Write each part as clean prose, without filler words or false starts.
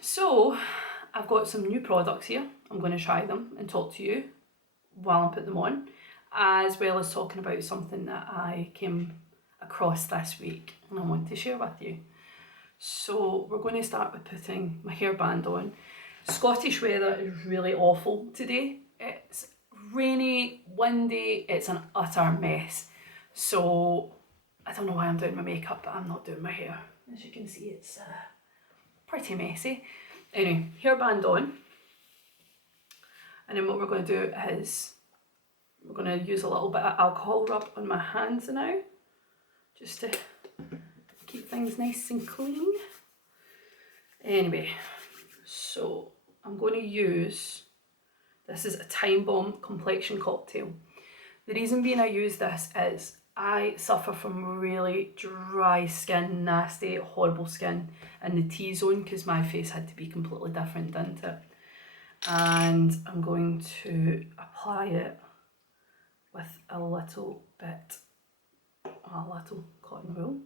So I've got some new products here. I'm going to try them and talk to you while I put them on, as well as talking about something that I came across this week and I want to share with you. So we're going to start with putting my hairband on. Scottish weather is really awful today. It's rainy, windy, it's an utter mess. So I don't know why I'm doing my makeup, but I'm not doing my hair. As you can see, it's pretty messy. Anyway, hairband on. And then what we're going to do is we're going to use a little bit of alcohol rub on my hands now, just to keep things nice and clean. Anyway, so I'm going to use, this is a Time Bomb complexion cocktail. The reason being I use this is I suffer from really dry skin, nasty, horrible skin in the T-zone because my face had to be completely different, didn't it? And I'm going to apply it with a little cotton wool,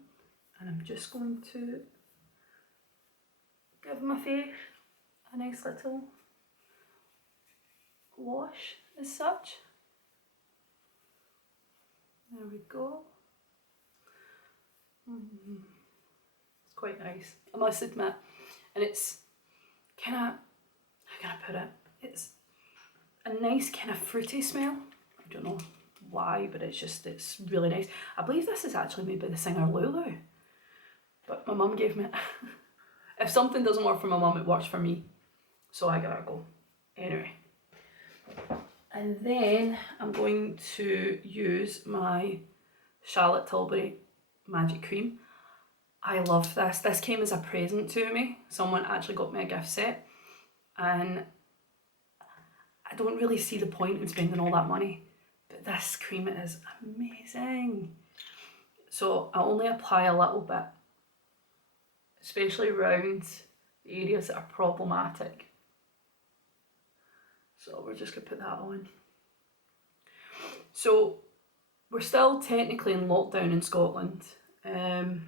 and I'm just going to give my face a nice little wash as such. There we go. It's quite nice, I must admit, and it's kind of, how can I put it? It's a nice kind of fruity smell. I don't know why, but it's really nice. I believe this is actually made by the singer Lulu, but my mum gave me it. If something doesn't work for my mum, it works for me, so I give it a go. Anyway, and then I'm going to use my Charlotte Tilbury Magic Cream. I love this. This came as a present to me. Someone actually got me a gift set, and I don't really see the point in spending all that money, but this cream is amazing. So I only apply a little bit, especially around the areas that are problematic. So we're just going to put that on. So we're still technically in lockdown in Scotland, and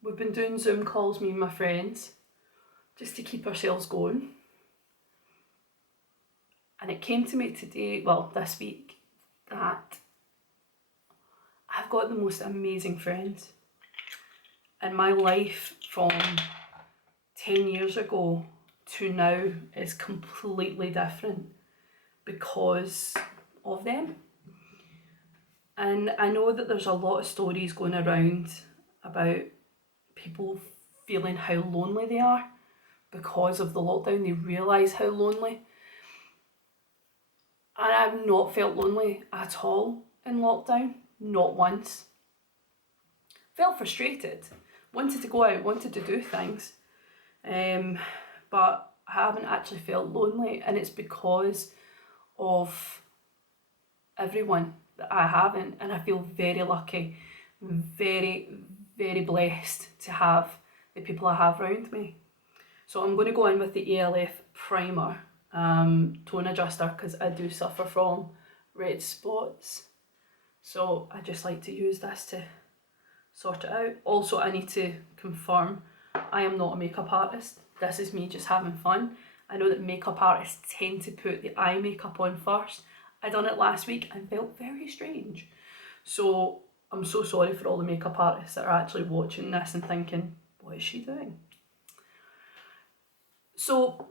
we've been doing Zoom calls, me and my friends, just to keep ourselves going. And it came to me today, well, this week, that I've got the most amazing friends. And my life from 10 years ago to now is completely different because of them. And I know that there's a lot of stories going around about people feeling how lonely they are because of the lockdown. They realise how lonely. And I've not felt lonely at all in lockdown, not once. Felt frustrated, wanted to go out, wanted to do things, but I haven't actually felt lonely, and it's because of everyone that I haven't, and I feel very lucky, very, very blessed to have the people I have around me. So I'm going to go in with the ELF primer tone adjuster because I do suffer from red spots, so I just like to use this to sort it out. Also, I need to confirm I am not a makeup artist. This is me just having fun. I know that makeup artists tend to put the eye makeup on first. I done it last week and felt very strange, so I'm so sorry for all the makeup artists that are actually watching this and thinking, what is she doing? So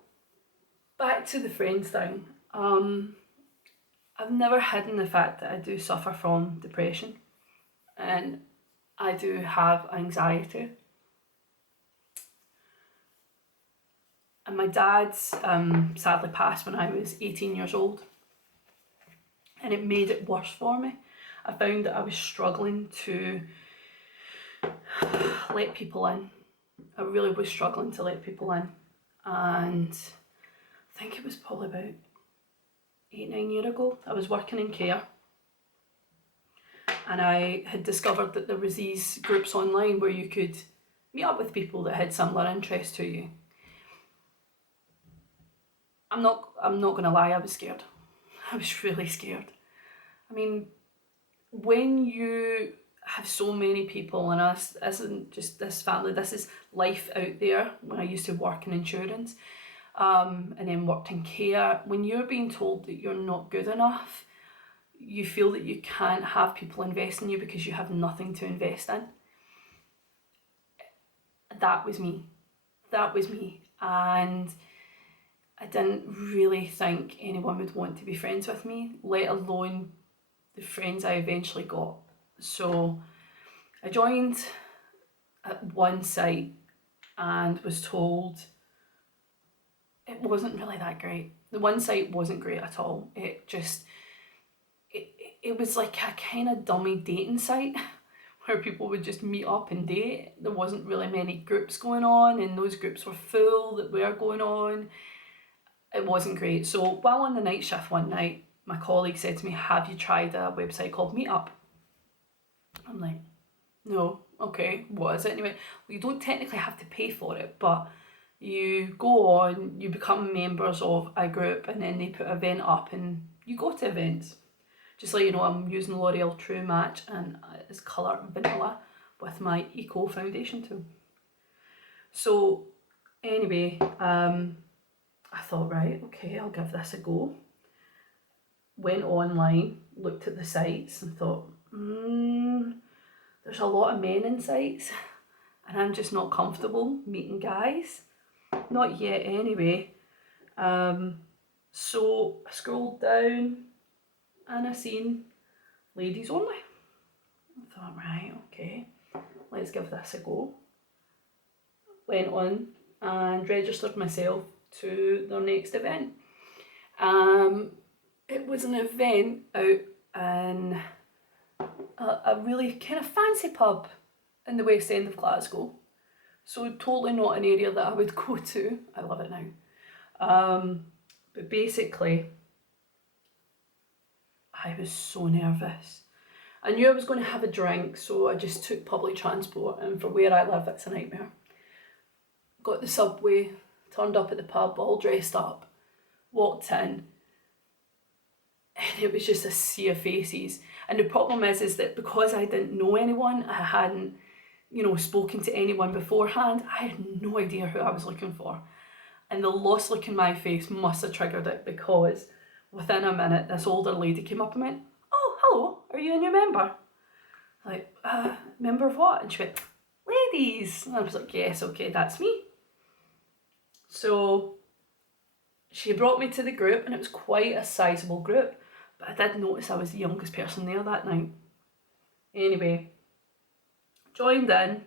back to the friends thing. I've never hidden the fact that I do suffer from depression, and I do have anxiety. And my dad sadly passed when I was 18 years old, and it made it worse for me. I found that I was struggling to let people in. I really was struggling to let people in, and I think it was probably about 8-9 years ago. I was working in care, and I had discovered that there was these groups online where you could meet up with people that had similar interests to you. I'm not gonna lie, I was scared. I was really scared. I mean, when you have so many people, and this isn't just this family, this is life out there. When I used to work in insurance, and then worked in care, when you're being told that you're not good enough, you feel that you can't have people invest in you because you have nothing to invest in. That was me. That was me. And I didn't really think anyone would want to be friends with me, let alone the friends I eventually got. So I joined at one site and was told it wasn't really that great. The one site wasn't great at all. It was like a kind of dummy dating site where people would just meet up and date. There wasn't really many groups going on, and those groups were full that were going on. It wasn't great. So while on the night shift one night, my colleague said to me, have you tried a website called Meetup? I'm like, no. Okay, what is it anyway? Well, you don't technically have to pay for it, but you go on, you become members of a group, and then they put an event up and you go to events. Just like, you know, I'm using L'Oreal True Match and it's colour vanilla with my Eco foundation tool. So anyway, I thought, right, okay, I'll give this a go. Went online, looked at the sites and thought, there's a lot of men in sites and I'm just not comfortable meeting guys. Not yet anyway. So I scrolled down and I seen ladies only. I thought, right, okay, let's give this a go. Went on and registered myself to their next event. It was an event out in a really kind of fancy pub in the West End of Glasgow. So totally not an area that I would go to. I love it now. But basically, I was so nervous. I knew I was going to have a drink, so I just took public transport, and for where I live, it's a nightmare. Got the subway, turned up at the pub, all dressed up, walked in, and it was just a sea of faces. And the problem is that because I didn't know anyone, I hadn't, spoken to anyone beforehand, I had no idea who I was looking for. And the lost look in my face must have triggered it, because within a minute, this older lady came up and went, "Oh, hello, are you a new member?" Like, member of what? And she went, "Ladies." And I was like, yes, okay, that's me. So she brought me to the group, and it was quite a sizable group, but I did notice I was the youngest person there that night. Anyway, joined in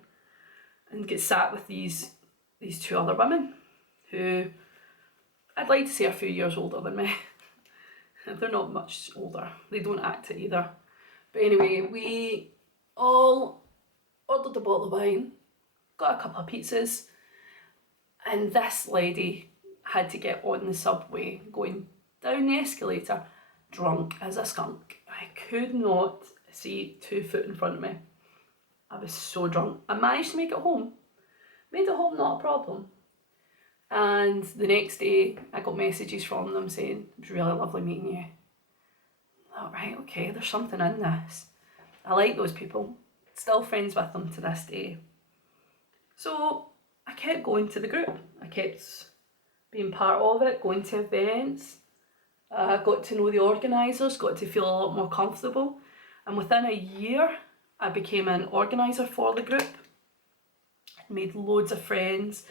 and get sat with these two other women who I'd like to say are a few years older than me. They're not much older. They don't act it either. But anyway, we all ordered a bottle of wine, got a couple of pizzas, and this lady had to get on the subway going down the escalator drunk as a skunk. I could not see 2 foot in front of me. I was so drunk. I managed to make it home. Made it home, not a problem. And the next day, I got messages from them saying, "It was really lovely meeting you." I thought, right, okay, there's something in this. I like those people. Still friends with them to this day. So I kept going to the group. I kept being part of it, going to events. Got to know the organisers, got to feel a lot more comfortable. And within a year, I became an organiser for the group. I made loads of friends.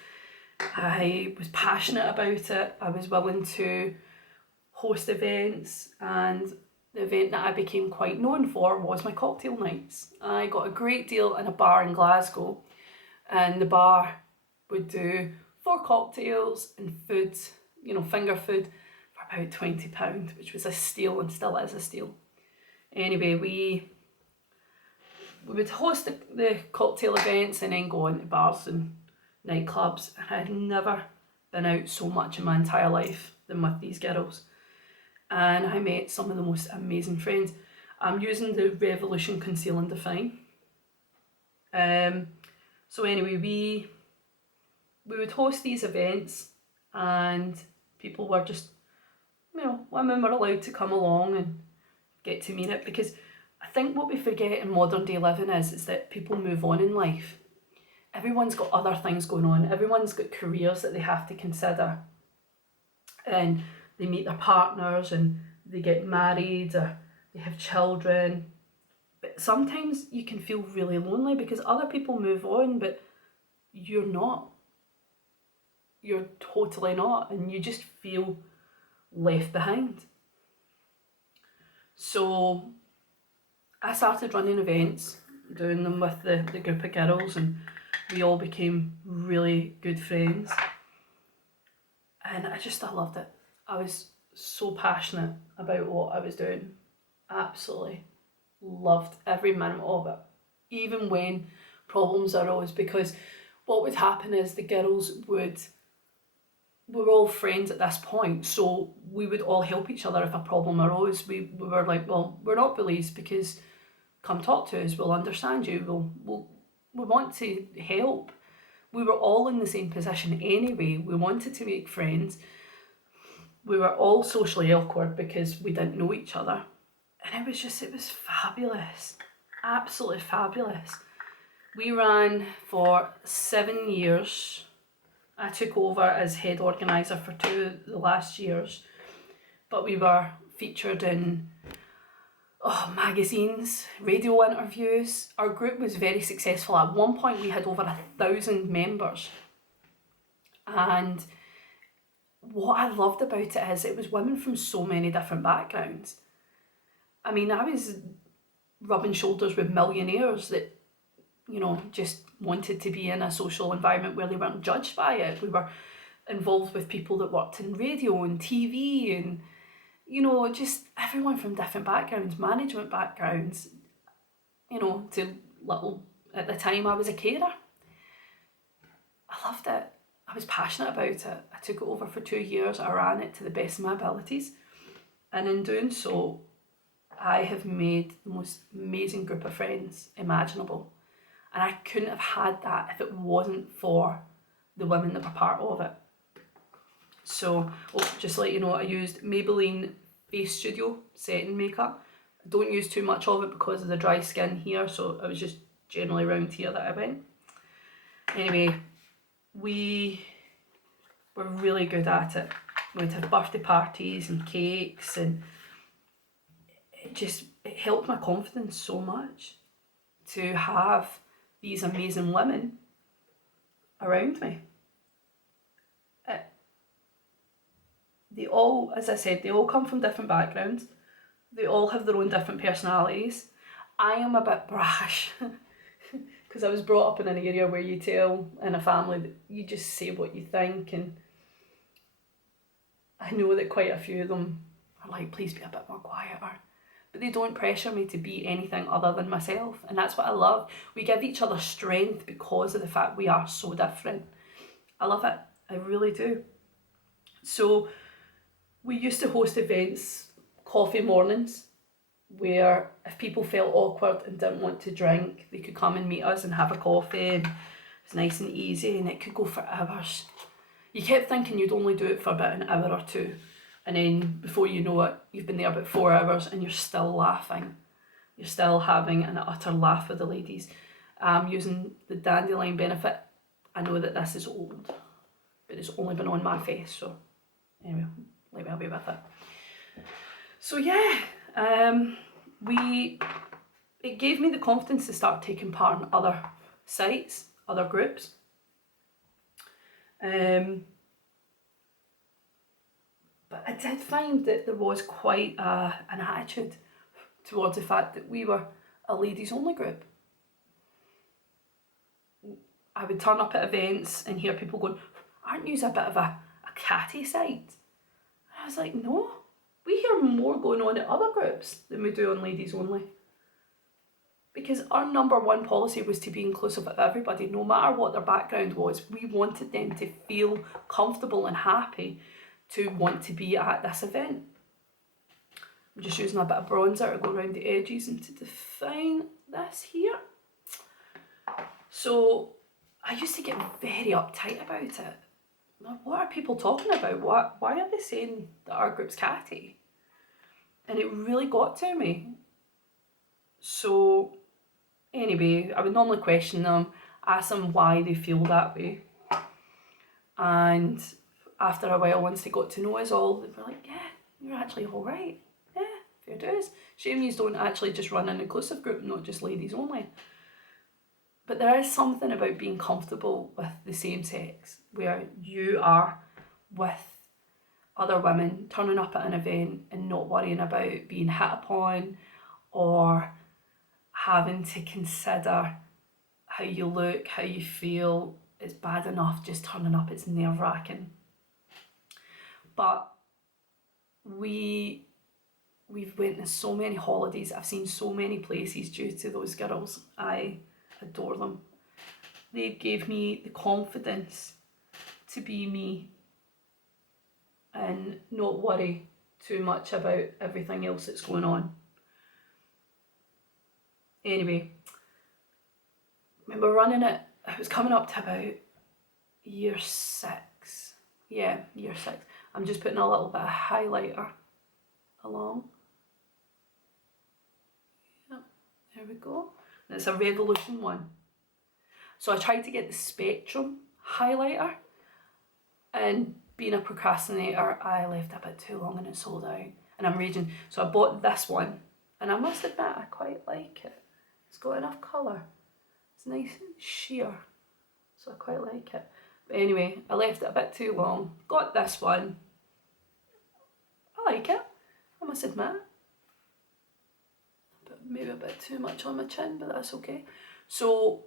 I was passionate about it. I was willing to host events, and the event that I became quite known for was my cocktail nights. I got a great deal in a bar in Glasgow, and the bar would do 4 cocktails and food, finger food, for about £20, which was a steal and still is a steal. Anyway, we would host the cocktail events and then go into bars and nightclubs, and I'd never been out so much in my entire life than with these girls. And I met some of the most amazing friends. I'm using the Revolution Conceal and Define. So anyway, we would host these events, and people were just, women were allowed to come along and get to meet it, because I think what we forget in modern day living is that people move on in life. Everyone's got other things going on. Everyone's got careers that they have to consider. And they meet their partners and they get married or they have children. But sometimes you can feel really lonely because other people move on, but you're not. You're totally not. And you just feel left behind. So I started running events, doing them with the group of girls, and we all became really good friends. And I loved it. I was so passionate about what I was doing. Absolutely loved every minute of it. Even when problems arose, because what would happen is the girls we were all friends at this point, so we would all help each other if a problem arose. We were like, well, we're not bullies because come talk to us, we'll understand you, we want to help. We were all in the same position anyway. We wanted to make friends. We were all socially awkward because we didn't know each other. And it was fabulous. Absolutely fabulous. We ran for 7 years. I took over as head organiser for 2 of the last years. But we were featured in magazines, radio interviews. Our group was very successful. At one point we had over 1,000 members. And what I loved about it is it was women from so many different backgrounds. I mean, I was rubbing shoulders with millionaires that, just wanted to be in a social environment where they weren't judged by it. We were involved with people that worked in radio and TV and, just everyone from different backgrounds, management backgrounds, to little, at the time I was a carer. I loved it. I was passionate about it. I took it over for 2 years. I ran it to the best of my abilities. And in doing so, I have made the most amazing group of friends imaginable. And I couldn't have had that if it wasn't for the women that were part of it. So, just to let you know, I used Maybelline Face Studio setting makeup. I don't use too much of it because of the dry skin here, so I was just generally around here that I went. Anyway, we were really good at it. We'd have birthday parties and cakes, and it helped my confidence so much to have these amazing women around me. They all, as I said, they all come from different backgrounds. They all have their own different personalities. I am a bit brash because I was brought up in an area where you tell in a family that you just say what you think, and I know that quite a few of them are like, please be a bit more quieter. But they don't pressure me to be anything other than myself, and that's what I love. We give each other strength because of the fact we are so different. I love it. I really do. So we used to host events, coffee mornings, where if people felt awkward and didn't want to drink, they could come and meet us and have a coffee, and it's nice and easy, and it could go for hours. You kept thinking you'd only do it for about an hour or two, and then before you know it, you've been there about 4 hours and you're still laughing. You're still having an utter laugh with the ladies. Using the Dandelion Benefit. I know that this is old, but it's only been on my face, so anyway, let me be with it. So yeah, it gave me the confidence to start taking part in other sites, other groups. But I did find that there was quite an attitude towards the fact that we were a ladies only group. I would turn up at events and hear people going, aren't you a bit of a catty site? And I was like, no, we hear more going on at other groups than we do on ladies only. Because our number one policy was to be inclusive of everybody, no matter what their background was. We wanted them to feel comfortable and happy to want to be at this event. I'm just using a bit of bronzer to go around the edges and to define this here. So I used to get very uptight about it. What are people talking about? Why are they saying that our group's catty? And it really got to me. So anyway, I would normally question them, ask them why they feel that way. And after a while, once they got to know us all, they were like, yeah, you're actually all right. Yeah, fair dues. Shame you don't actually just run an inclusive group, not just ladies only. But there is something about being comfortable with the same sex, where you are with other women, turning up at an event and not worrying about being hit upon or having to consider how you look, how you feel. It's bad enough just turning up, it's nerve-wracking. But we've went to so many holidays, I've seen so many places due to those girls. I adore them. They gave me the confidence to be me and not worry too much about everything else that's going on. Anyway, when we're running it, it was coming up to about year 6. Yeah, year 6. I'm just putting a little bit of highlighter along. Yep, there we go. And it's a Revolution one. So I tried to get the Spectrum highlighter, and being a procrastinator, I left it a bit too long and it sold out. And I'm raging. So I bought this one, and I must admit I quite like it. It's got enough colour. It's nice and sheer, so I quite like it. But anyway, I left it a bit too long. Got this one. I like it, I must admit. But maybe a bit too much on my chin, but that's okay. So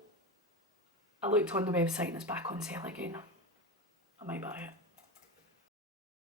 I looked on the website and it's back on sale again. I might buy it.